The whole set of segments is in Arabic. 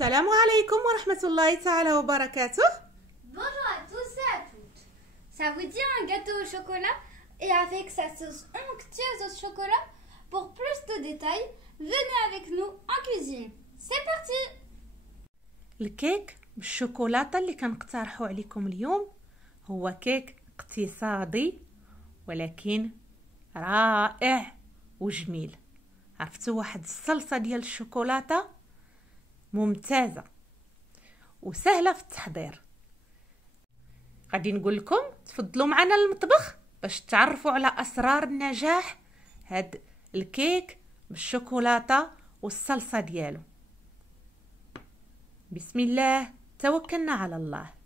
السلام عليكم ورحمة الله تعالى وبركاته. Bonjour à tous et à toutes. Ça vous dit un gâteau au chocolat et avec sa sauce onctueuse au chocolat? Pour plus de détails, venez avec nous en cuisine. C'est parti. الكيك بالشوكولاتة اللي كنقترحه عليكم اليوم هو كيك اقتصادي ولكن رائع وجميل. عرفتوا واحد الصلصة ديال الشوكولاتة ممتازة وسهلة في التحضير. غادي نقول لكم تفضلوا معنا للمطبخ باش تعرفوا على اسرار النجاح هاد الكيك بالشوكولاتة والصلصة ديالو. بسم الله توكلنا على الله.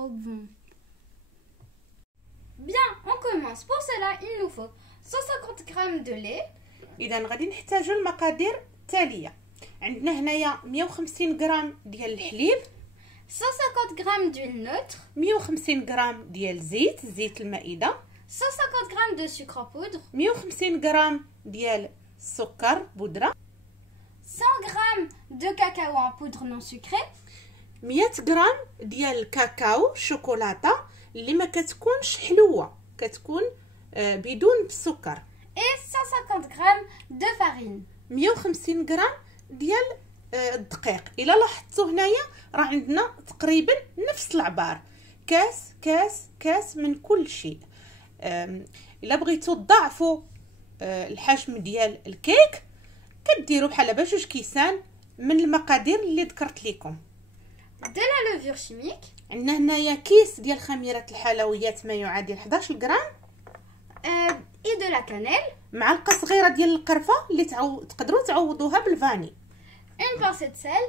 Trop bon. Bien, on commence. Pour cela, il nous faut 150 g de lait. اذا غادي نحتاجوا المقادير التاليه. عندنا هنايا 150 غرام ديال الحليب، 150 g d'huile neutre, 150 غرام ديال زيت المائده، 150 g de sucre en poudre, 150 غرام ديال السكر بودره، 100 g de cacao en poudre non sucré, 100 غرام ديال الكاكاو شوكولاته اللي ما كتكونش حلوه، كتكون بدون بالسكر، et 150 g de farine. 150 غرام ديال الدقيق. الا لاحظتوا هنايا راه عندنا تقريبا نفس العبار، كاس من كل شيء. الا بغيتوا تضاعفوا الحجم ديال الكيك كديروا بحال بجوج كيسان من المقادير اللي ذكرت لكم. De la levure chimique, عندنا هنايا كيس ديال خميره الحلويات ما يعادل 11 غرام، et de la cannelle, معلقه صغيره ديال القرفه اللي تقدروا تعوضوها بالفاني، une pincée de sel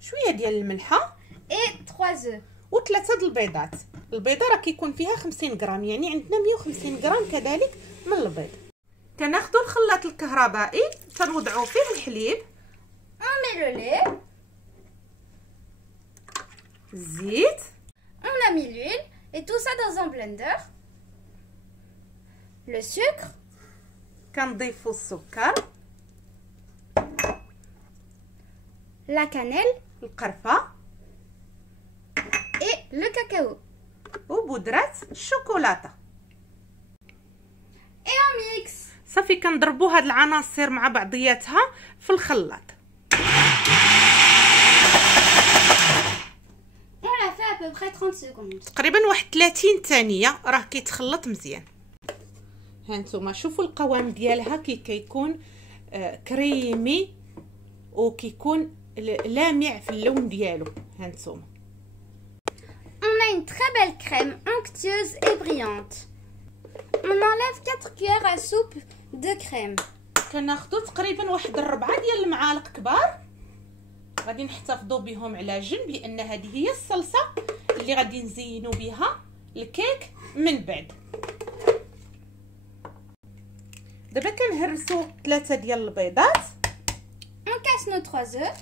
شويه ديال الملحه et 3 œufs. وثلاثه د البيضات. البيضه راه كيكون فيها 50 غرام، يعني عندنا 150 غرام كذلك من البيض. كناخذوا الخلاط الكهربائي تنوضعوا فيه الحليب، On met le lait, الزيت، on a mis l'huile et tout ça dans un blender. Le sucre, كنضيفوا السكر، la cannelle القرفه et le cacao. وبودره الشوكولاته. Et on mixe. صافي كنضربوا هاد العناصر مع بعضياتها في الخلاط. On l'a fait à peu près 30 secondes. تقريبا واحد 30 ثانيه راه كيتخلط مزيان. هانتوما شوفوا القوام ديالها كيكون كريمي وكيكون لامع في اللون ديالو. هانتوما On a une très belle crème onctueuse et brillante. On enlève 4 cuillères à soupe de crème. كناخذوا تقريبا واحد 4 ديال المعالق كبار، غادي نحتفظوا بهم على جنب لان هذه هي الصلصه اللي غادي نزينوا بها الكيك من بعد. دابا كنهرسوا 3 ديال البيضات، On casse nos 3 œufs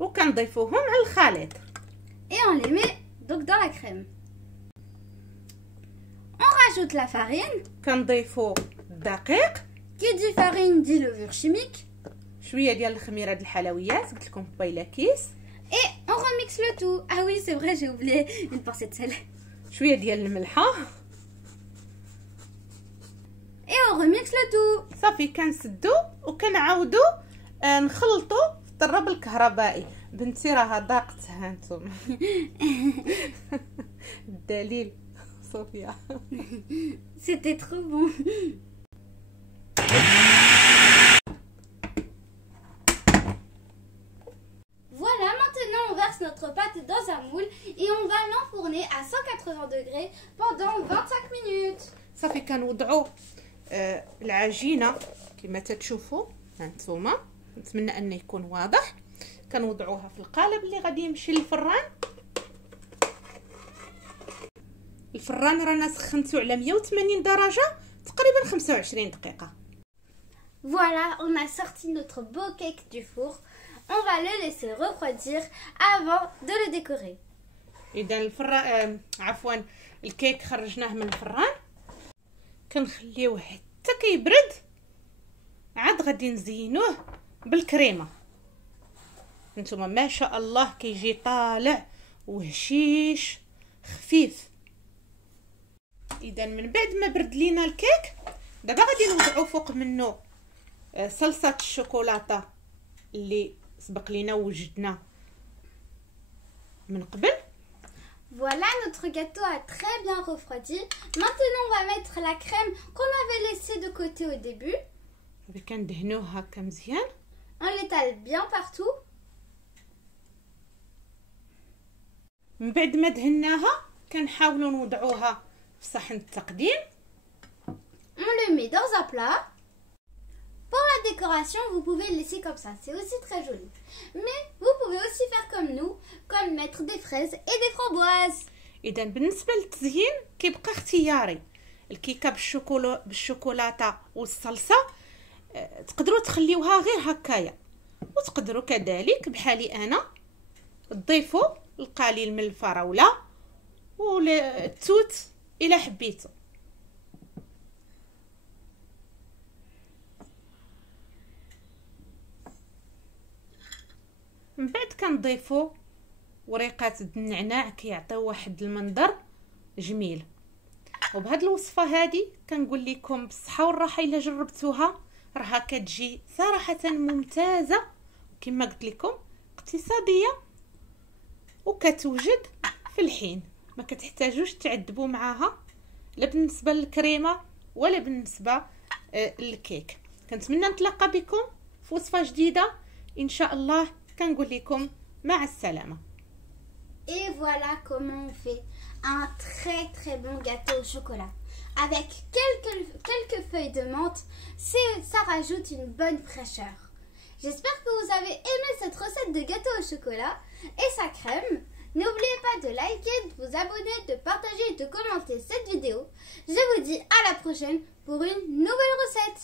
وكنضيفوهم على الخليط et on les met donc dans la crème. On rajoute la farine. كنضيفوا الدقيق، Qui dit farine dit levure chimique. شويه ديال الخميره د الحلويات، قلت لكم بايله كيس، Et on remixe le tout. Ah oui, c'est vrai, j'ai oublié une pincée de sel. شويه ديال الملحه، Et on remixe le tout. صافي كنسدوا وكنعاودوا نخلطوا في الطراب الكهربائي. بنتي راها ضاقت هانتوما. الدليل صوفيا. C'était trop bon. Voilà, maintenant on verse notre pâte dans un moule et on va l'enfourner à 180 degrés pendant 25 minutes. صافي كنوضعوا العجينه كما تتشوفوا هانتوما، نتمنى انه يكون واضح. كنوضعوها في القالب اللي غادي يمشي للفران. الفران رانا سخنتو على 180 درجه تقريبا 25 دقيقه. Voilà, on a sorti notre beau cake du four. On va le laisser refroidir avant de le décorer. اذا الفران عفوا الكيك خرجناه من الفران، كنخليوه حتى كيبرد، عاد غادي نزينوه بالكريمه. نتوما ما شاء الله كيجي طالع وهشيش خفيف. اذا من بعد ما برد لينا الكيك، دابا غادي نوضعو فوق منه صلصه الشوكولاته اللي سبق لينا وجدنا من قبل. Voilà, notre gâteau a très bien refroidi. Maintenant, on va mettre la crème qu'on avait laissée de côté au début. كندهنوه هكا مزيان. On l'étale bien partout. من بعد ما دهناها كنحاولوا نوضعوها في صحن التقديم. On le met dans un plat. Pour la décoration, vous pouvez le laisser comme ça, c'est aussi très joli. Mais vous pouvez aussi faire comme nous, comme mettre des fraises et des framboises. اذا بالنسبه للتزيين كيبقى اختياري. الكيكه بالشوكولاته والصلصه تقدروا تخليوها غير هكايا، وتقدروا كذلك بحالي انا تضيفوا القليل من الفراوله والتوت الى حبيتوا. من بعد كنضيفوا وريقات النعناع كيعطيو واحد المنظر جميل. وبهاد الوصفه هذه كنقول لكم بالصحه والراحه الا جربتوها، راها كتجي صراحه ممتازه كما قلت لكم، اقتصاديه وكتوجد في الحين، ما كتحتاجوش تعذبوا معاها لا بالنسبه للكريمه ولا بالنسبه للكيك. كنتمنى نتلاقى بكم في وصفه جديده ان شاء الله. كنقول لكم مع السلامه. Et voilà comment on fait un très bon gâteau au chocolat. Avec quelques feuilles de menthe, ça rajoute une bonne fraîcheur. J'espère que vous avez aimé cette recette de gâteau au chocolat et sa crème. N'oubliez pas de liker, de vous abonner, de partager et de commenter cette vidéo. Je vous dis à la prochaine pour une nouvelle recette.